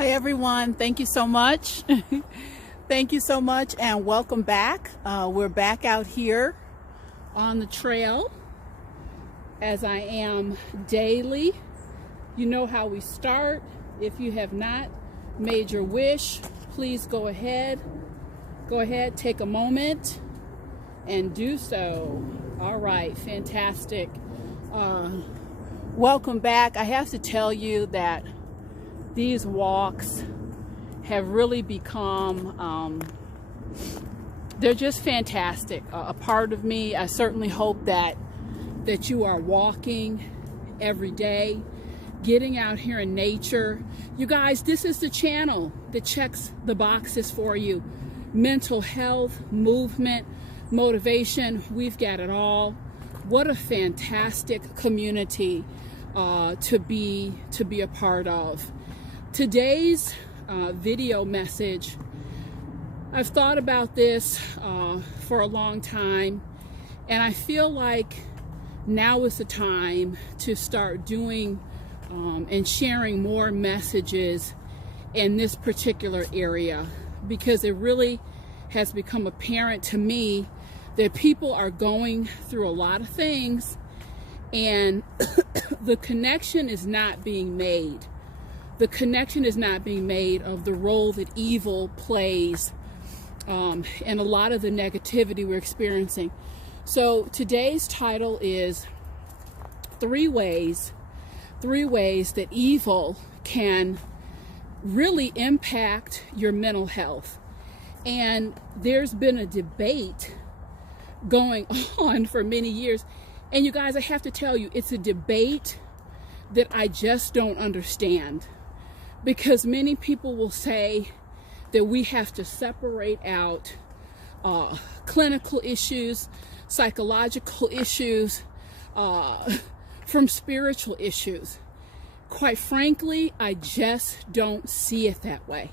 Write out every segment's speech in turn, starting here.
Hey everyone, thank you so much. Thank you so much and welcome back. We're back out here on the trail as I am daily. You know how we start. If you have not made your wish, please go ahead, take a moment and do so. All right, fantastic. Welcome back. I have to tell you that these walks have really become, they're just fantastic. A part of me, I certainly hope that you are walking every day, getting out here in nature. You guys, this is the channel that checks the boxes for you. Mental health, movement, motivation, we've got it all. What a fantastic community to be a part of. Today's video message, I've thought about this for a long time, and I feel like now is the time to start doing and sharing more messages in this particular area, because it really has become apparent to me that people are going through a lot of things and the connection is not being made. The connection is not being made of the role that evil plays and a lot of the negativity we're experiencing. So today's title is three ways that evil can really impact your mental health. And there's been a debate going on for many years. And you guys, I have to tell you, it's a debate that I just don't understand. Because many people will say that we have to separate out clinical issues, psychological issues, from spiritual issues. Quite frankly, I just don't see it that way.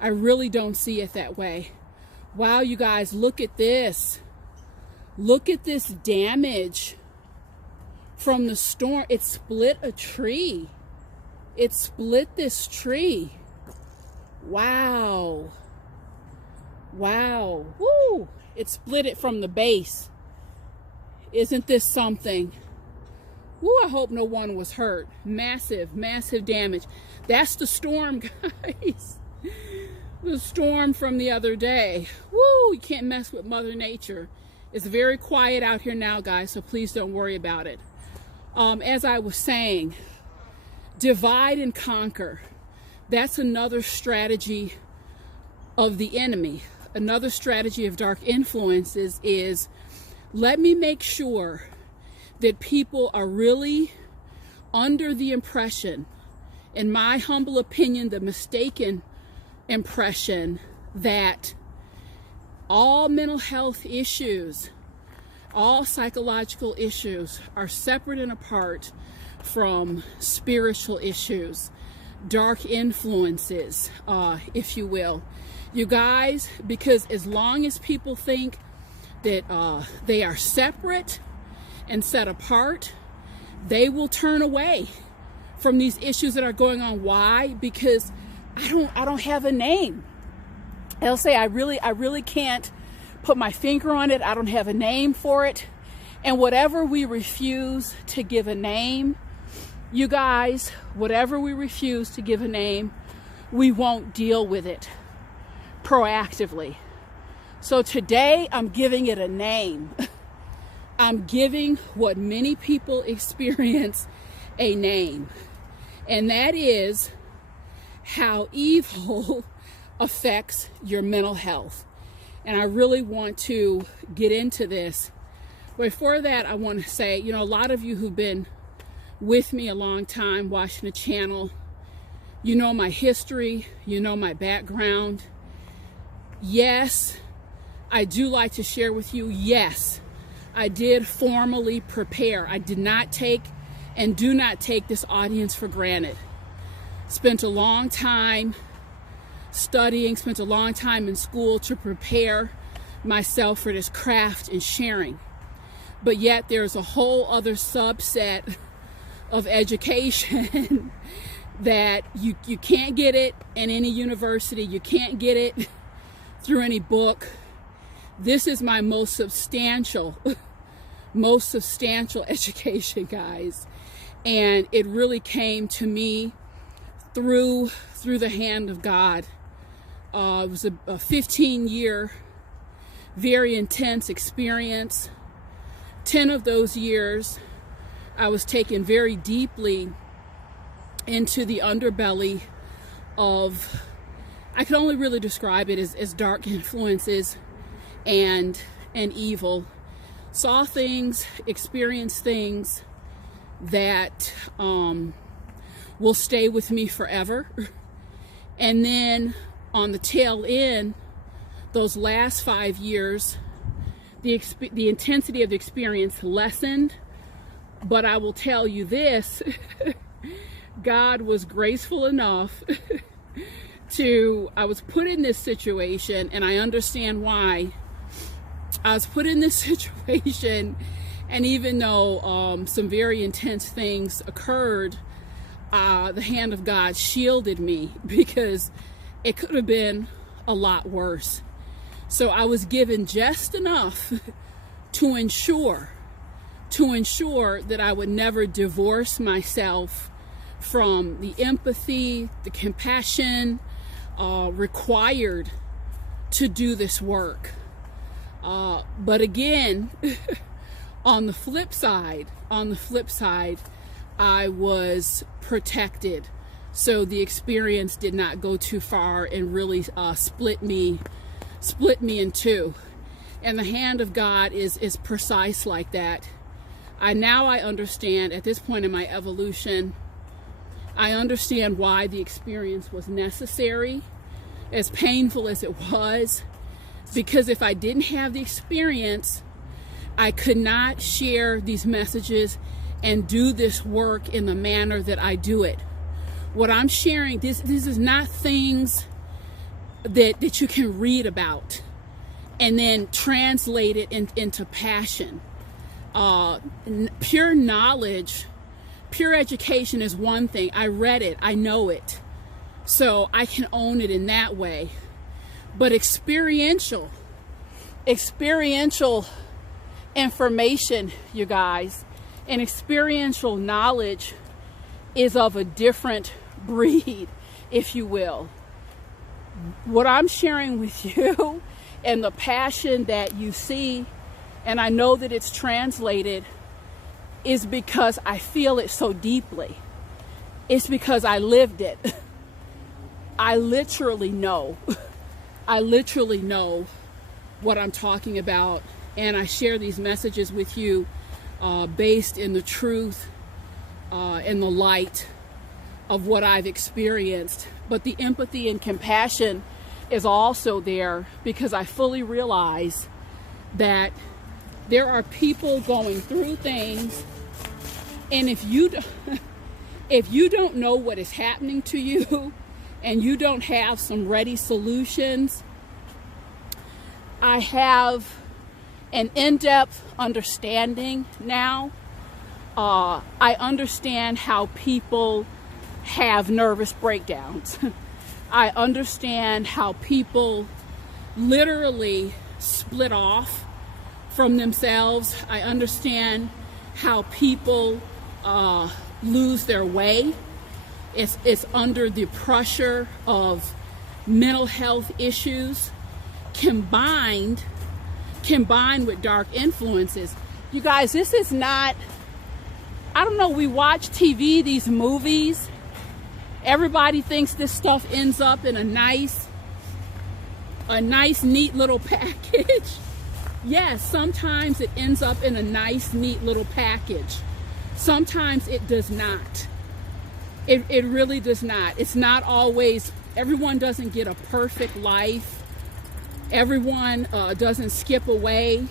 I really don't see it that way. Wow, you guys, look at this. Look at this damage from the storm. It split a tree. It split this tree. Wow. Wow. Woo! It split it from the base. Isn't this something? Woo, I hope no one was hurt. Massive, massive damage. That's the storm, guys. The storm from the other day. Woo, you can't mess with Mother Nature. It's very quiet out here now, guys, so please don't worry about it. As I was saying, divide and conquer. That's another strategy of the enemy. Another strategy of dark influences is, let me make sure that people are really under the impression, in my humble opinion, the mistaken impression, that all mental health issues, all psychological issues are separate and apart from spiritual issues, dark influences, if you will. You guys, because as long as people think that they are separate and set apart, they will turn away from these issues that are going on. Why? Because I don't have a name. They'll say, I really can't put my finger on it. I don't have a name for it. And whatever we refuse to give a name, you guys, whatever we refuse to give a name, we won't deal with it proactively. So today I'm giving it a name. I'm giving what many people experience a name. And that is how evil affects your mental health. And I really want to get into this. Before that, I want to say, you know, a lot of you who've been with me a long time watching the channel, you know my history, you know my background. Yes, I do like to share with you, yes, I did formally prepare. I did not take and do not take this audience for granted. Spent a long time studying, spent a long time in school to prepare myself for this craft and sharing. But yet there's a whole other subset of education that you can't get it in any university. You can't get it through any book. This is my most substantial education, guys. And it really came to me through the hand of God. It was a 15-year, very intense experience. 10 of those years, I was taken very deeply into the underbelly of, I can only really describe it as dark influences and evil. Saw things, experienced things that will stay with me forever. And then on the tail end, those last 5 years, the intensity of the experience lessened. But I will tell you this, God was graceful enough I was put in this situation, and I understand why. I was put in this situation, and even though some very intense things occurred, the hand of God shielded me, because it could have been a lot worse. So I was given just enough to ensure that I would never divorce myself from the empathy, the compassion required to do this work. But again, on the flip side, I was protected. So the experience did not go too far and really split me in two. And the hand of God is precise like that. Now I understand, at this point in my evolution, I understand why the experience was necessary, as painful as it was, because if I didn't have the experience, I could not share these messages and do this work in the manner that I do it. What I'm sharing, this is not things that you can read about and then translate it into passion. Pure knowledge, pure education is one thing. I read it, I know it, so I can own it in that way. But experiential information, you guys, and experiential knowledge is of a different breed, if you will. What I'm sharing with you and the passion that you see, and I know that it's translated, is because I feel it so deeply. It's because I lived it. I literally know what I'm talking about, and I share these messages with you based in the truth and the light of what I've experienced. But the empathy and compassion is also there, because I fully realize that there are people going through things, and if you don't know what is happening to you and you don't have some ready solutions, I have an in-depth understanding now. I understand how people have nervous breakdowns. I understand how people literally split off from themselves. I understand how people lose their way. It's under the pressure of mental health issues combined with dark influences. You guys, this is not, I don't know, we watch TV, these movies. Everybody thinks this stuff ends up in a nice, neat little package. Yes, sometimes it ends up in a nice, neat little package. Sometimes it does not. It really does not. It's not always, everyone doesn't get a perfect life. Everyone doesn't skip away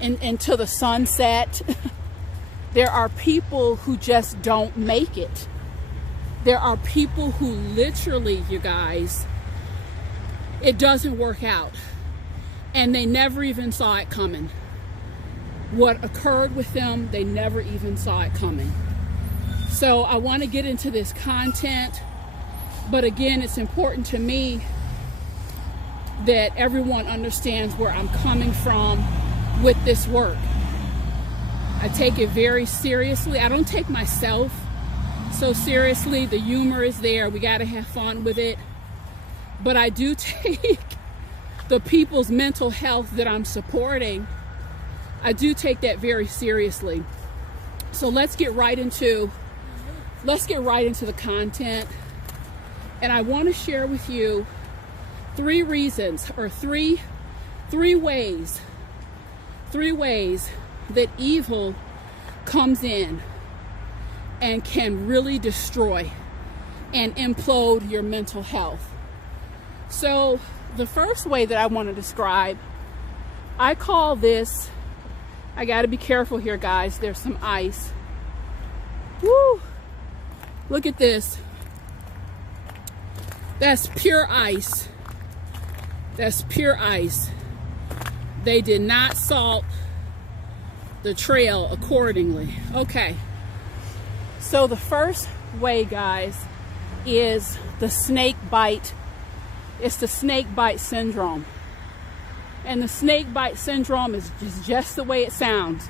into the sunset. There are people who just don't make it. There are people who literally, you guys, it doesn't work out. And they never even saw it coming. What occurred with them, they never even saw it coming. So I want to get into this content, but again, it's important to me that everyone understands where I'm coming from with this work. I take it very seriously. I don't take myself so seriously. The humor is there. We got to have fun with it. But I do take the people's mental health that I'm supporting. I do take that very seriously. So let's get right into the content. And I want to share with you three reasons, or three ways that evil comes in and can really destroy and implode your mental health. So the first way that I want to describe, I call this, I got to be careful here, guys. There's some ice. Woo! Look at this. That's pure ice. That's pure ice. They did not salt the trail accordingly. Okay. So the first way, guys, is the snake bite. It's the snake bite syndrome. And the snake bite syndrome is just the way it sounds.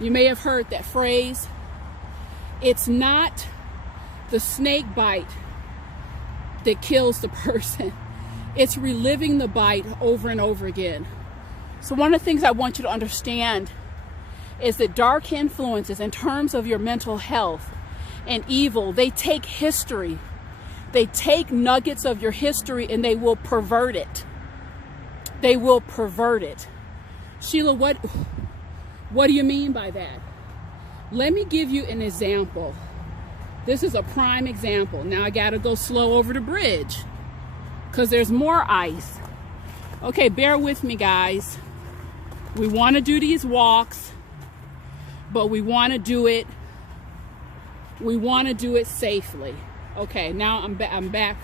You may have heard that phrase. It's not the snake bite that kills the person. It's reliving the bite over and over again. So one of the things I want you to understand is that dark influences in terms of your mental health and evil, they take history. They take nuggets of your history and they will pervert it. They will pervert it. Sheila, what do you mean by that? Let me give you an example. This is a prime example. Now I gotta go slow over the bridge because there's more ice. Okay, bear with me, guys. We want to do these walks, but we want to do it safely. Okay, now I'm back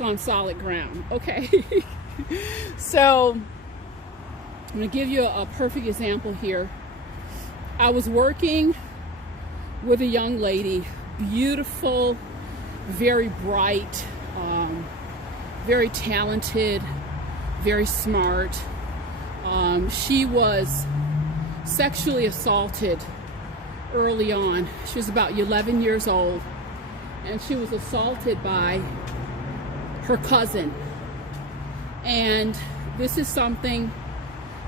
on solid ground. Okay. So I'm going to give you a perfect example here. I was working with a young lady, beautiful, very bright, very talented, very smart. She was sexually assaulted early on. She was about 11 years old, and she was assaulted by her cousin. And this is something,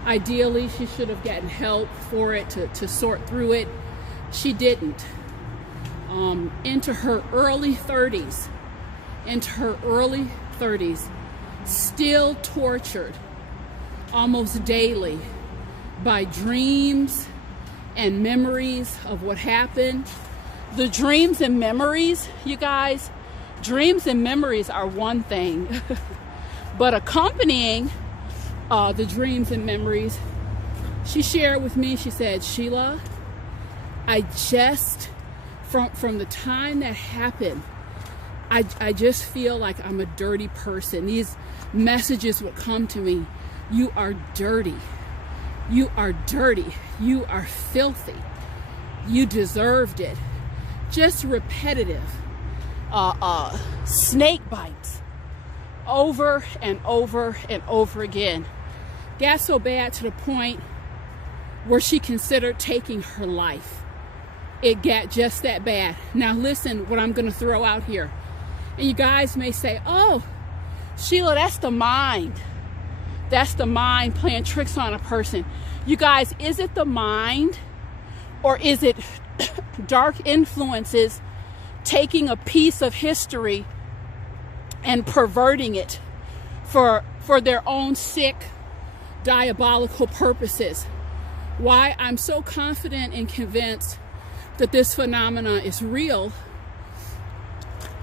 ideally, she should have gotten help for it, to sort through it. She didn't. Into her early 30s, still tortured almost daily by dreams and memories of what happened. The dreams and memories, you guys, dreams and memories are one thing, but accompanying the dreams and memories, she shared with me, she said, Sheila, I just, from the time that happened, I just feel like I'm a dirty person. These messages would come to me. You are dirty. You are dirty. You are filthy. You deserved it. Just repetitive snake bites over and over and over again. Got so bad to the point where she considered taking her life. It got just that bad. Now listen what I'm going to throw out here. And you guys may say, oh, Sheila, that's the mind. That's the mind playing tricks on a person. You guys, is it the mind, or is it dark influences taking a piece of history and perverting it for their own sick, diabolical purposes? Why I'm so confident and convinced that this phenomena is real.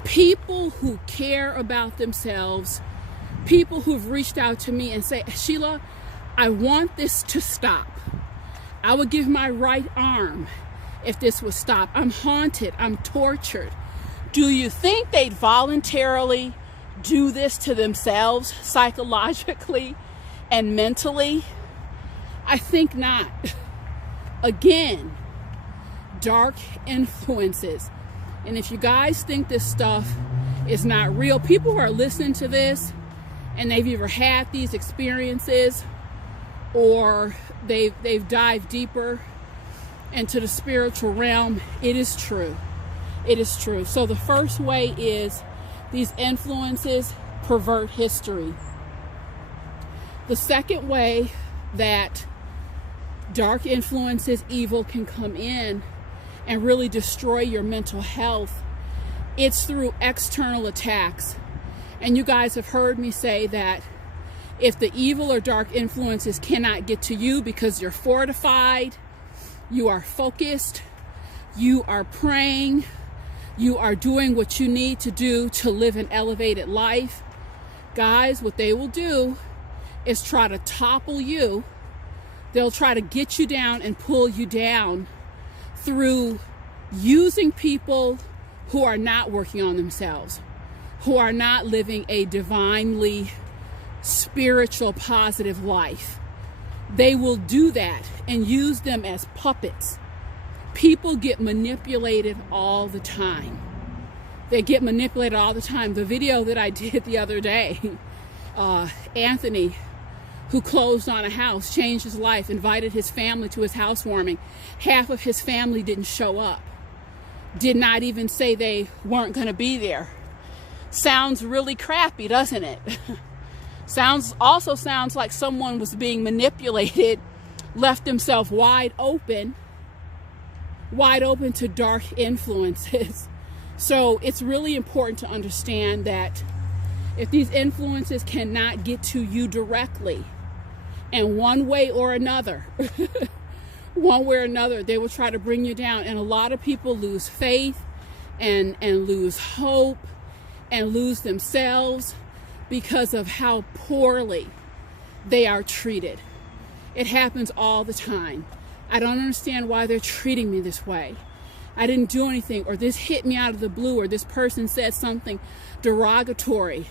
People who care about themselves, people who've reached out to me and say, Sheila, I want this to stop. I would give my right arm if this would stop. I'm haunted. I'm tortured. Do you think they'd voluntarily do this to themselves psychologically and mentally? I think not. Again, dark influences. And if you guys think this stuff is not real, people who are listening to this and they've either had these experiences or they've dived deeper into the spiritual realm, it is true. It is true. So the first way is these influences pervert history. The second way that dark influences, evil can come in and really destroy your mental health, it's through external attacks. And you guys have heard me say that if the evil or dark influences cannot get to you because you're fortified, you are focused, you are praying, you are doing what you need to do to live an elevated life, guys, what they will do is try to topple you. They'll try to get you down and pull you down through using people who are not working on themselves, who are not living a divinely spiritual, positive life. They will do that and use them as puppets. People get manipulated all the time. They get manipulated all the time. The video that I did the other day, Anthony, who closed on a house, changed his life, invited his family to his housewarming. Half of his family didn't show up. Did not even say they weren't going to be there. Sounds really crappy, doesn't it? Also sounds like someone was being manipulated, left himself wide open to dark influences. So it's really important to understand that if these influences cannot get to you directly, and one way or another, they will try to bring you down. And a lot of people lose faith and lose hope and lose themselves because of how poorly they are treated. It happens all the time. I don't understand why they're treating me this way. I didn't do anything, or this hit me out of the blue, or this person said something derogatory.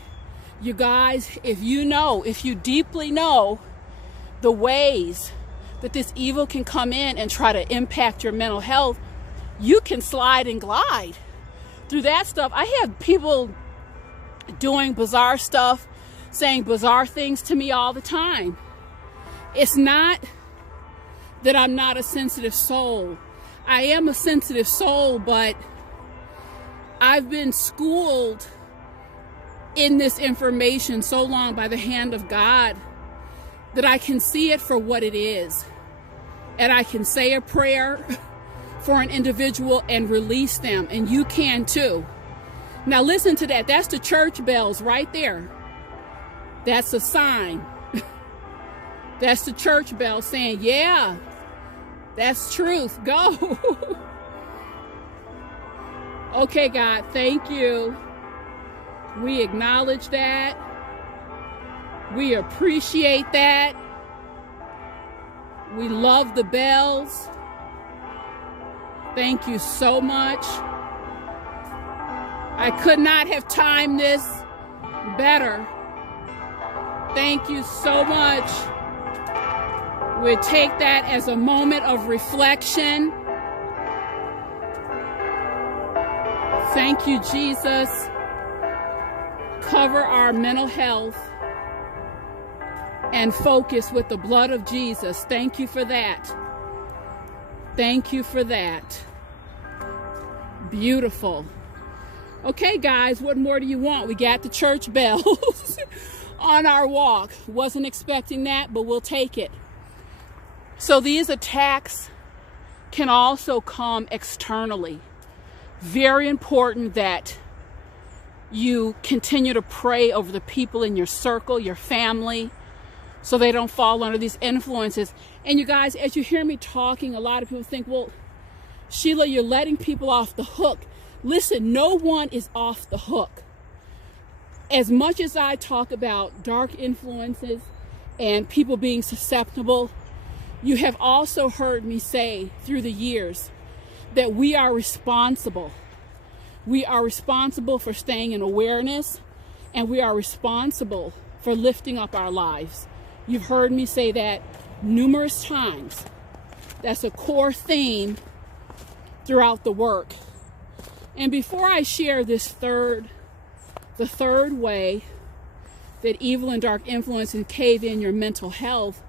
You guys, if you deeply know the ways that this evil can come in and try to impact your mental health, you can slide and glide through that stuff. I have people doing bizarre stuff, saying bizarre things to me all the time. It's not that I'm not a sensitive soul. I am a sensitive soul, but I've been schooled in this information so long by the hand of God that I can see it for what it is. And I can say a prayer for an individual and release them. And you can too. Now listen to that. That's the church bells right there. That's a sign. That's the church bell saying, yeah, that's truth. Go. Okay, God, thank you. We acknowledge that. We appreciate that. We love the bells. Thank you so much. I could not have timed this better. Thank you so much. We'll take that as a moment of reflection. Thank you, Jesus. Cover our mental health and focus with the blood of Jesus. Thank you for that. Thank you for that. Beautiful. Okay, guys, what more do you want? We got the church bells on our walk. Wasn't expecting that, but we'll take it. So these attacks can also come externally. Very important that you continue to pray over the people in your circle, your family, so they don't fall under these influences. And you guys, as you hear me talking, a lot of people think, well, Sheila, you're letting people off the hook. Listen, no one is off the hook. As much as I talk about dark influences and people being susceptible, you have also heard me say through the years that we are responsible. We are responsible for staying in awareness, and we are responsible for lifting up our lives. You've heard me say that numerous times. That's a core theme throughout the work. And before I share this the third way that evil and dark influences cave in your mental health,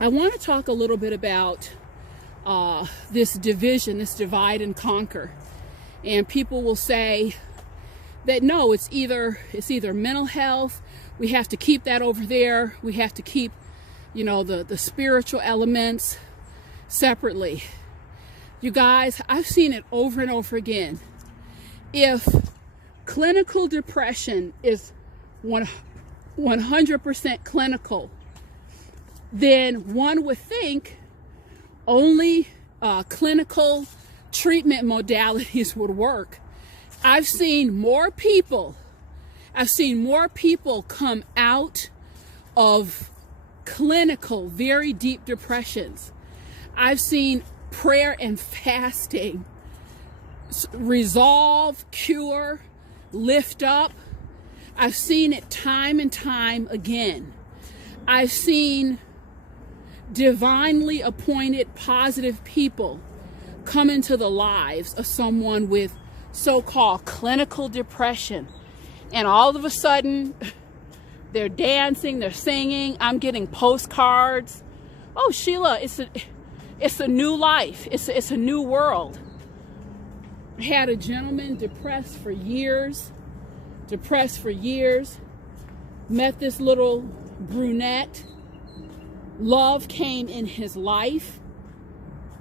I want to talk a little bit about this division, this divide and conquer. And people will say that no, it's either mental health, we have to keep that over there, we have to keep, the spiritual elements separately. You guys, I've seen it over and over again. If clinical depression is 100% clinical, then one would think only clinical treatment modalities would work. I've seen more people come out of clinical, very deep depressions. I've seen prayer and fasting resolve, cure, lift up. I've seen it time and time again. I've seen divinely appointed positive people come into the lives of someone with so-called clinical depression, and all of a sudden they're dancing, they're singing. I'm getting postcards. Oh, Sheila, it's a new life. It's a new world. I had a gentleman depressed for years. Met this little brunette. Love came in his life.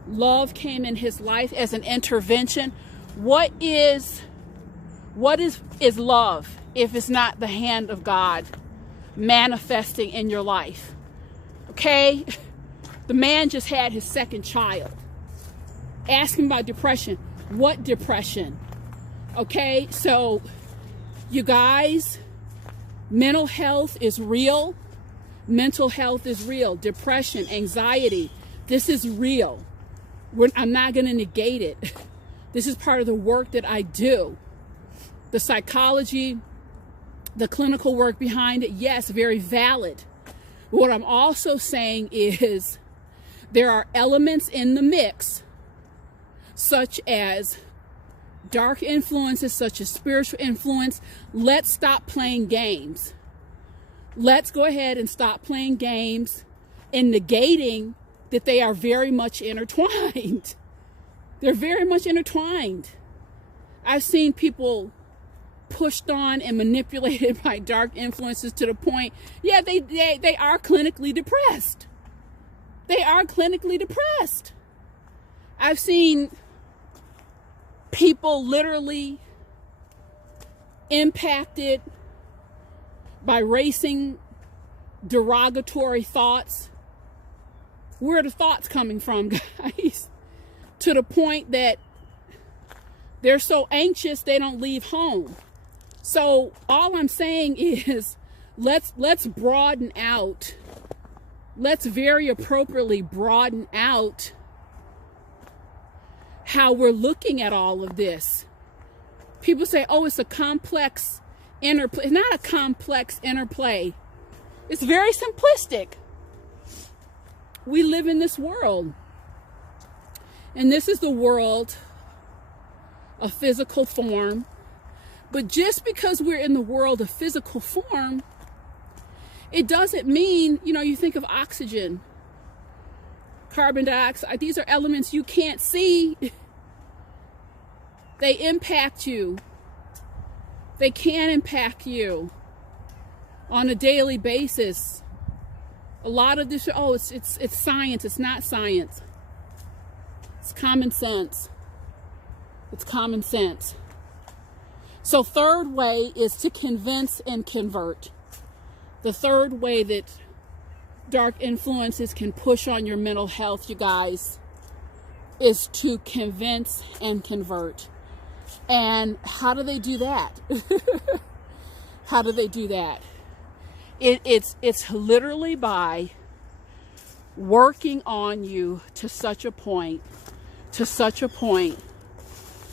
Love came in his life as an intervention. What is love if it's not the hand of God manifesting in your life? Okay? The man just had his second child. Ask him about depression. What depression? Okay? So, you guys, mental health is real. Mental health is real. Depression, anxiety, this is real. I'm not going to negate it. This is part of the work that I do. The psychology, the clinical work behind it, yes, very valid. But what I'm also saying is there are elements in the mix, such as dark influences, such as spiritual influence. Let's stop playing games. Let's go ahead and stop playing games and negating that they are very much intertwined. They're very much intertwined. I've seen people pushed on and manipulated by dark influences to the point, yeah, they are clinically depressed. They are clinically depressed. I've seen people literally impacted by racing derogatory thoughts. Where are the thoughts coming from, guys? To the point that they're so anxious they don't leave home. So all I'm saying is let's broaden out. Let's very appropriately broaden out how we're looking at all of this. People say, oh, it's a complex interplay. It's not a complex interplay. It's very simplistic. We live in this world. And this is the world of physical form. But just because we're in the world of physical form, it doesn't mean, you think of oxygen, carbon dioxide. These are elements you can't see. They impact you. They can impact you on a daily basis. A lot of this, it's science. It's not science. It's common sense. It's common sense. So third way is to convince and convert. The third way that dark influences can push on your mental health, you guys, is to convince and convert. And how do they do that? How do they do that? It's literally by working on you to such a point,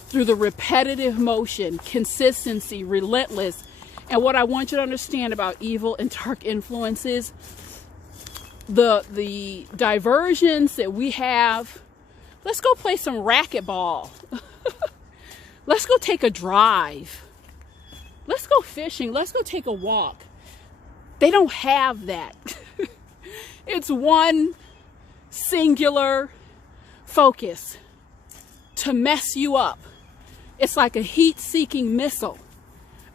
through the repetitive motion, consistency, relentless. And what I want you to understand about evil and dark influences, the diversions that we have Let's go play some racquetball. Let's go take a drive. Let's go fishing. Let's go take a walk. They don't have that. It's one singular focus to mess you up. It's like a heat-seeking missile.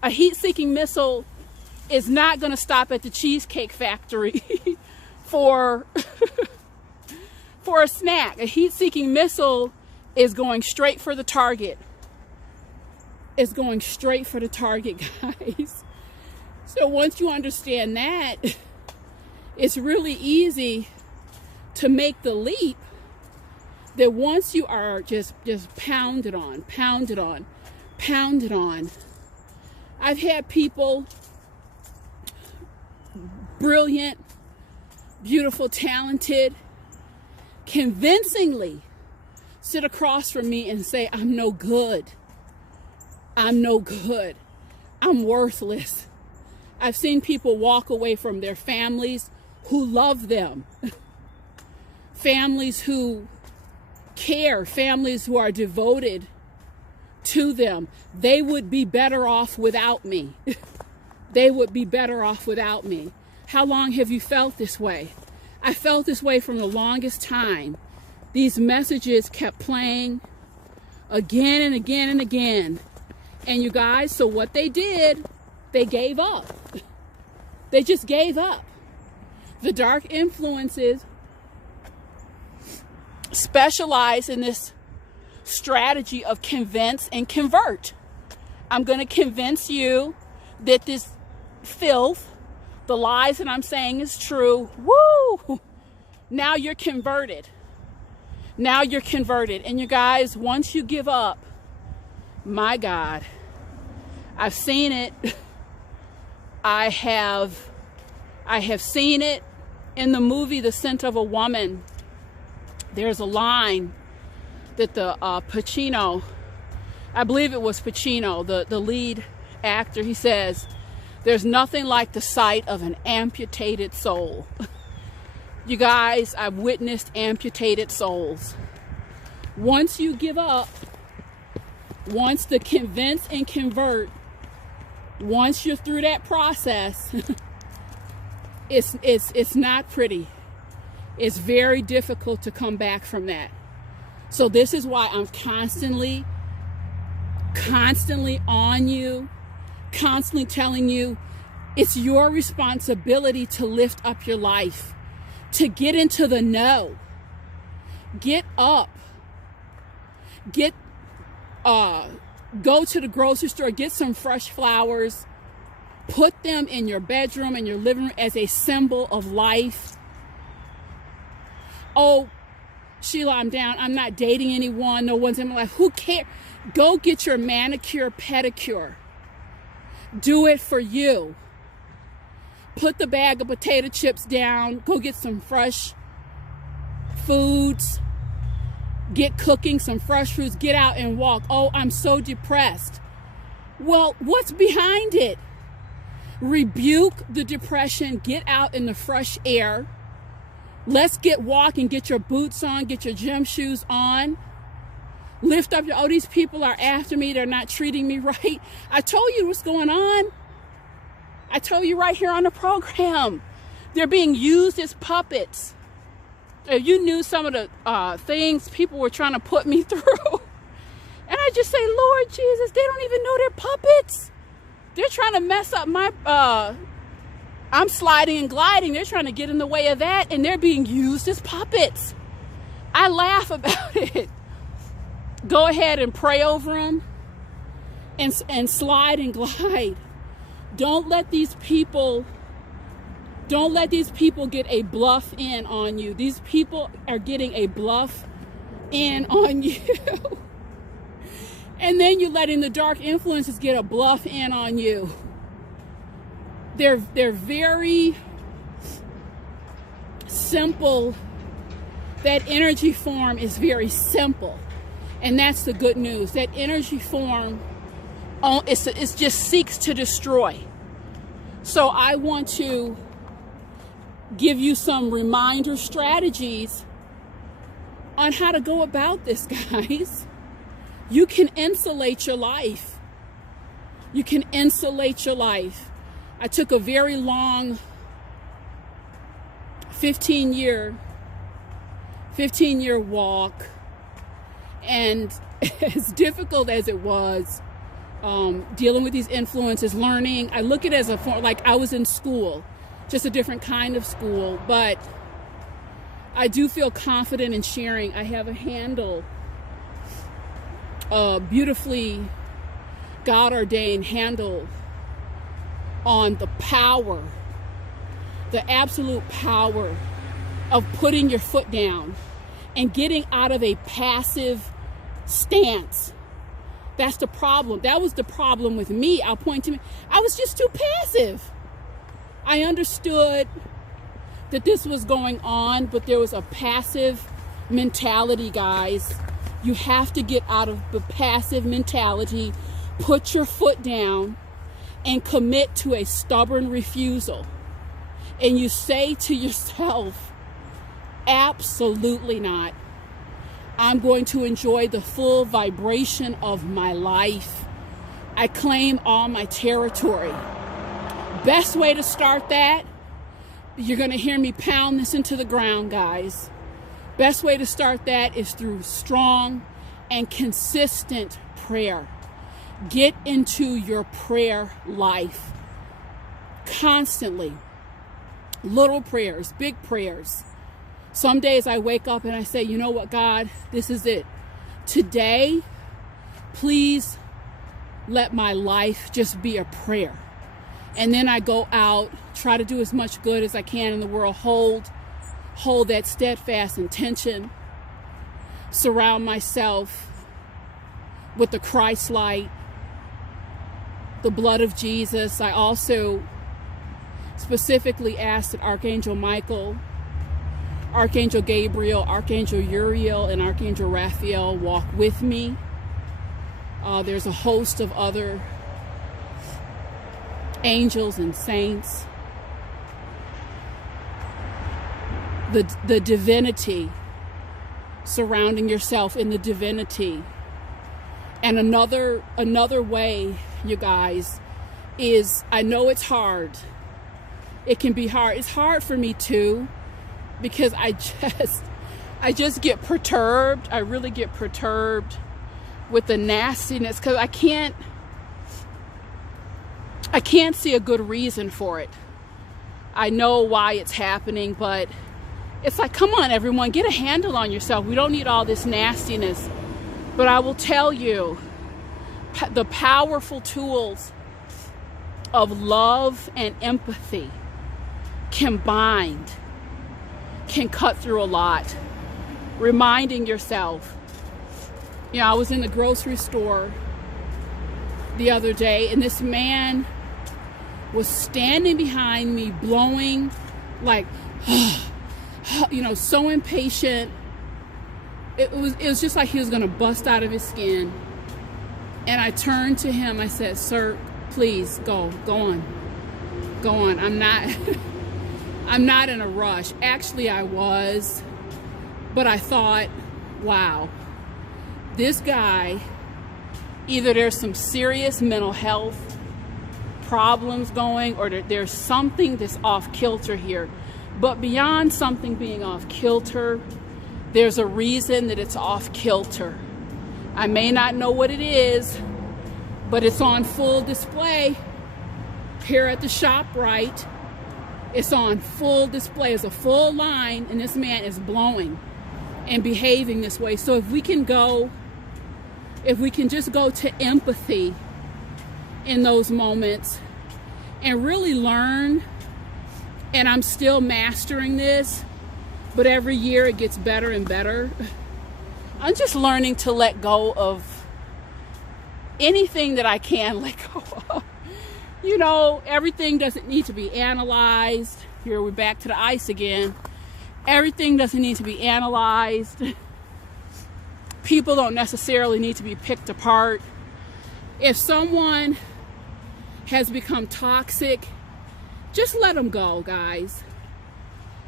A heat-seeking missile is not going to stop at the Cheesecake Factory for a snack. A heat-seeking missile is going straight for the target. It's going straight for the target, guys. So once you understand that, it's really easy to make the leap that once you are just pounded on. I've had people, brilliant, beautiful, talented, convincingly sit across from me and say, I'm no good. I'm no good. I'm worthless. I've seen people walk away from their families who love them. Families who care, families who are devoted to them. They would be better off without me. They would be better off without me. How long have you felt this way? I felt this way from the longest time. These messages kept playing again and again and again. And you guys, so what they did, they gave up. They just gave up. The dark influences specialize in this strategy of convince and convert. I'm going to convince you that this filth, the lies that I'm saying is true. Woo! Now you're converted. Now you're converted. And you guys, once you give up, my God, I've seen it. I have seen it in the movie The Scent of a Woman. There's a line that the Pacino, I believe it was Pacino, the lead actor, he says, there's nothing like the sight of an amputated soul. You guys, I've witnessed amputated souls. Once you give up, once the convince and convert, once you're through that process, it's not pretty. It's very difficult to come back from that. So this is why I'm constantly on you, constantly telling you it's your responsibility to lift up your life, to get into the know. Get up. Go to the grocery store, get some fresh flowers, put them in your bedroom and your living room as a symbol of life. Oh, Sheila, I'm down. I'm not dating anyone. No one's in my life. Who cares? Go get your manicure, pedicure. Do it for you. Put the bag of potato chips down. Go get some fresh foods. Get cooking some fresh foods. Get out and walk. Oh, I'm so depressed. Well, what's behind it? Rebuke the depression. Get out in the fresh air. Let's get walking. Get your boots on. Get your gym shoes on. Lift up your, oh, these people are after me. They're not treating me right. I told you what's going on. I told you right here on the program. They're being used as puppets. If you knew some of the things people were trying to put me through. And I just say, Lord Jesus, they don't even know they're puppets. They're trying to mess up my, I'm sliding and gliding. They're trying to get in the way of that. And they're being used as puppets. I laugh about it. Go ahead and pray over them. And slide and glide. Don't let these people get a bluff in on you. These people are getting a bluff in on you. And then you're letting the dark influences get a bluff in on you. They're very simple. That energy form is very simple. And that's the good news. That energy form, it just seeks to destroy. So I want to give you some reminder strategies on how to go about this, guys. You can insulate your life. You can insulate your life. I took a very long 15-year walk, and as difficult as it was, dealing with these influences, learning, I look at it as a form, like I was in school, just a different kind of school, but I do feel confident in sharing. I have a handle, beautifully God-ordained handle on the power, the absolute power of putting your foot down and getting out of a passive stance. That's the problem. That was the problem with me. I'll point to me. I was just too passive. I understood that this was going on, but there was a passive mentality, guys. You have to get out of the passive mentality, put your foot down, and commit to a stubborn refusal. And you say to yourself, absolutely not. I'm going to enjoy the full vibration of my life. I claim all my territory. Best way to start that, you're going to hear me pound this into the ground, guys. Best way to start that is through strong and consistent prayer. Get into your prayer life constantly. Little prayers, big prayers. Some days I wake up and I say, you know what, God, this is it. Today, please let my life just be a prayer. And then I go out, try to do as much good as I can in the world, hold that steadfast intention, surround myself with the Christ light, the blood of Jesus. I also specifically asked that Archangel Michael, Archangel Gabriel, Archangel Uriel, and Archangel Raphael walk with me. There's a host of other angels and saints. The divinity, surrounding yourself in the divinity. And another way, you guys, is, I know it's hard. It can be hard. It's hard for me too, because I just get perturbed. I really get perturbed with the nastiness, because I can't see a good reason for it. I know why it's happening, but it's like, come on, everyone, get a handle on yourself. We don't need all this nastiness. But I will tell you, the powerful tools of love and empathy combined can cut through a lot. Reminding yourself, you know, I was in the grocery store the other day, and this man was standing behind me, blowing like, you know, so impatient. It was just like he was gonna bust out of his skin. And I turned to him. I said, "Sir, please go on. I'm not in a rush." Actually, I was, but I thought, wow, this guy, either there's some serious mental health problems going, or there's something that's off kilter here. But beyond something being off kilter, there's a reason that it's off kilter. I may not know what it is, but it's on full display here at the ShopRite. It's on full display. It's a full line, and this man is blowing and behaving this way. So if we can just go to empathy in those moments and really learn, and I'm still mastering this, but every year it gets better and better. I'm just learning to let go of anything that I can let go of. You know, everything doesn't need to be analyzed. Here we're back to the ice again. Everything doesn't need to be analyzed. People don't necessarily need to be picked apart. If someone has become toxic, just let them go, guys.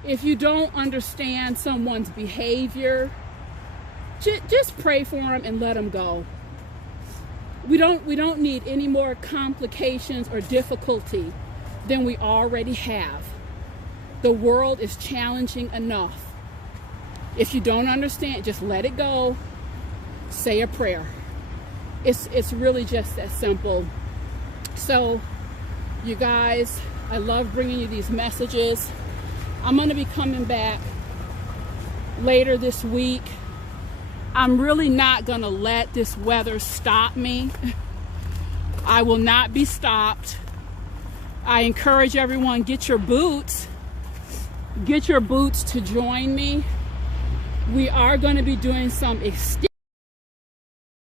If you don't understand someone's behavior, just pray for them and let them go. We don't need any more complications or difficulty than we already have. The world is challenging enough. If you don't understand, just let it go. Say a prayer. It's really just that simple. So, you guys, I love bringing you these messages. I'm going to be coming back later this week. I'm really not going to let this weather stop me. I will not be stopped. I encourage everyone, get your boots. Get your boots to join me. We are going to be doing some extended